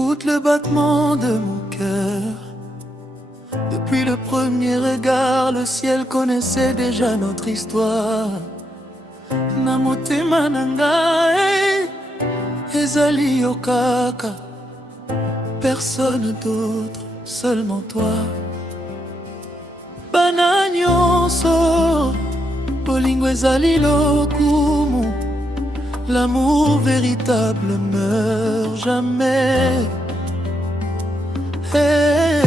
Écoute le battement de mon cœur. Depuis le premier regard, le ciel connaissait déjà notre histoire. Na motema na ngai ezali yo kaka, personne d'autre, seulement toi. Bana nyonso bolingo ezali lokumu, l'amour véritable meurt jamais. Hey.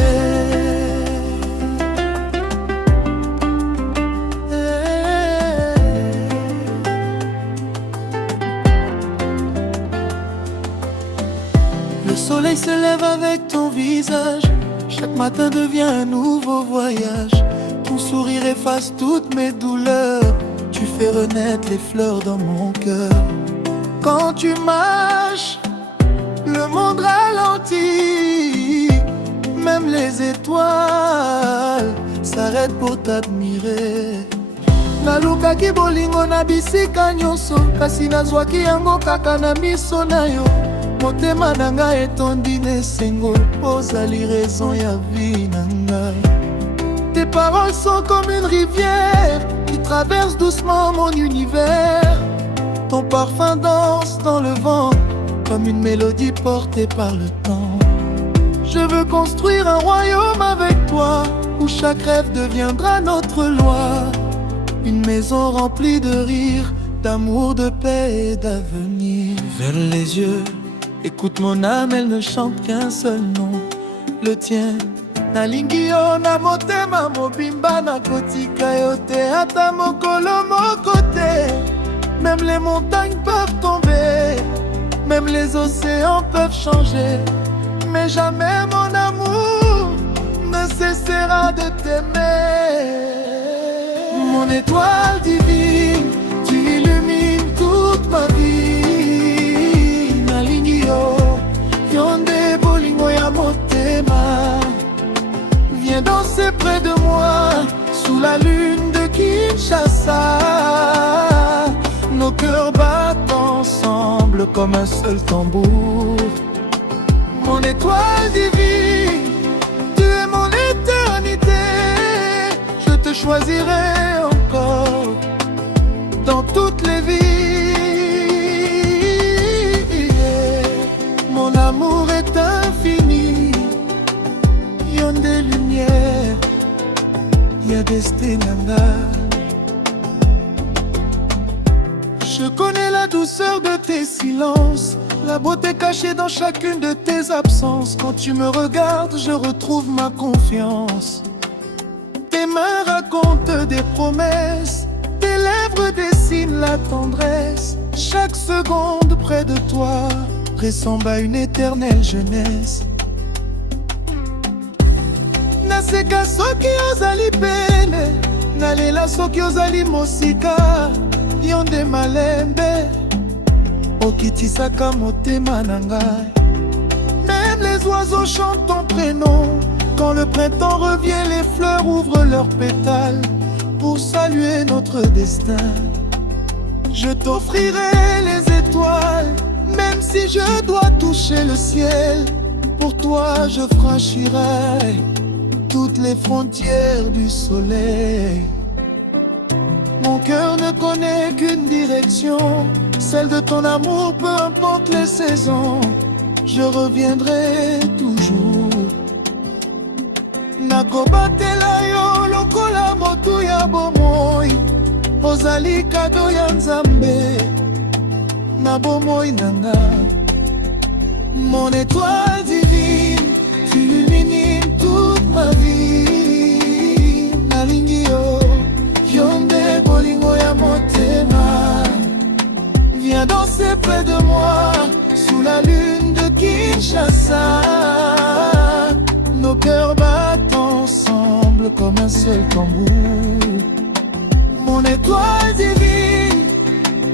Le soleil se lève avec ton visage, chaque matin devient un nouveau voyage. Ton sourire efface toutes mes douleurs, tu fais renaître les fleurs dans mon cœur. Quand tu marches, le monde ralentit, même les étoiles s'arrêtent pour t'admirer. Nalukaki bolingo na bisika nyonso, kasi nazwaki yango kaka na miso na yo. Motema na ngai etondi na esengo, ozali raison ya vie na ngai. Tes paroles sont comme une rivière qui traverse doucement mon univers. Ton parfum danse dans le vent comme une mélodie portée par le temps. Je veux construire un royaume avec toi, où chaque rêve deviendra notre loi. Une maison remplie de rires, d'amour, de paix et d'avenir. Ferme les yeux, écoute mon âme, elle ne chante qu'un seul nom, le tien. Nalingi yo na motema mobimba, nakotika yo te ata mokolo moko te. Même les montagnes peuvent tomber, même les océans peuvent changer, mais jamais mon amour ne cessera de t'aimer. Mon étoile divine, tu illumines toute ma vie. Nalingi yo yonde bolingo ya motema. Viens danser près de moi, sous la lune de Kinshasa. Nos cœurs battent ensemble comme un seul tambour. Mon étoile divine, tu es mon éternité. Je te choisirai encore dans toutes les vies. Mon amour est infini, des lumières, y'a destin nanga. Je connais la douceur de tes silences, la beauté cachée dans chacune de tes absences. Quand tu me regardes, je retrouve ma confiance. Tes mains racontent des promesses, tes lèvres dessinent la tendresse. Chaque seconde près de toi ressemble à une éternelle jeunesse. Naseka soki ozali pene, nalela soki ozali mosika. Yonde malembe, okitisaka motema na ngai. Même les oiseaux chantent ton prénom. Quand le printemps revient, les fleurs ouvrent leurs pétales pour saluer notre destin. Je t'offrirai les étoiles, même si je dois toucher le ciel. Pour toi je franchirai toutes les frontières du soleil. Mon cœur ne connaît qu'une direction, celle de ton amour, peu importe les saisons. Je reviendrai toujours. Nakobatela yo lokola motu ya bomoi, ozali kado ya Nzambe na bomoi nanga. Mon étoile divine, tu illumines toute ma vie. Nalingi yo yonde bolingo ya motema. Viens danser près de moi, sous la lune de Kinshasa. Nos cœurs battent ensemble comme un seul tambour. Mon étoile divine,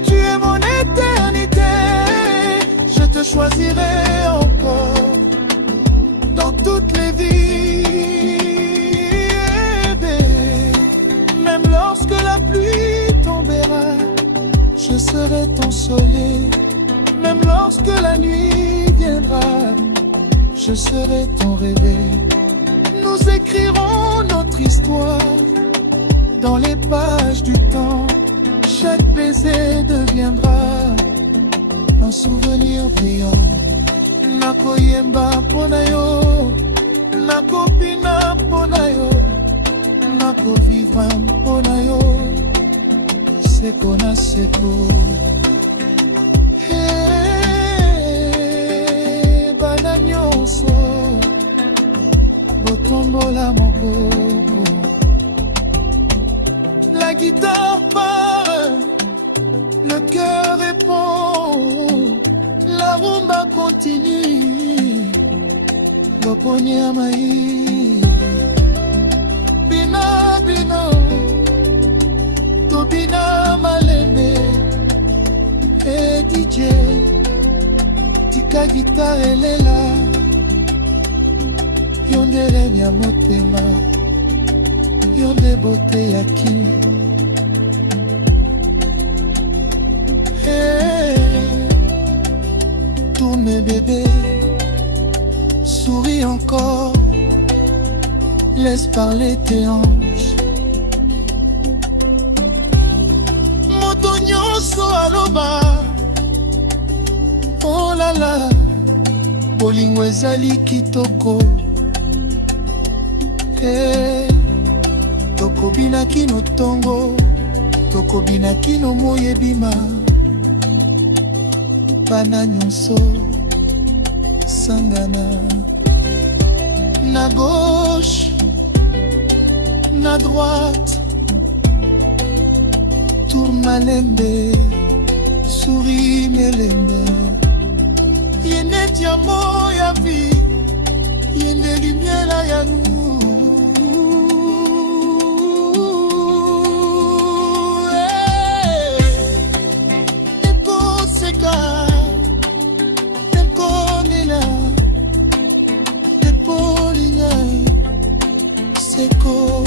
tu es mon éternité. Je te choisirai encore dans toutes les vies. Même lorsque la pluie tombera, je serai ton soleil. Même lorsque la nuit viendra, je serai ton réveil. Nous écrirons notre histoire dans les pages du temps. Chaque baiser deviendra un souvenir brillant. Nakoyemba mpona yo, nakopina mpona yo, nakovivra mpona yo, seko na seko. Hey, bana nyonso botombola moboko. La guitare parle, le cœur répond, la rumba continue, loponi amai. Bina bina, tobina malembe. Hey DJ, tika guitare elela, yondere nya motema, yonde bote ya kini. Tourne bébé, souris encore, laisse parler tes hanches. Moto nyonso aloba, oh la la, bolingo ezali kitoko. Tokobina kino tongo, tokobina kino moyebima. Bana nyonso sangana, na gauche, na droite, tour malembe, souris melembe. Yende diamant ya vie, yende lumière ya nous. Seko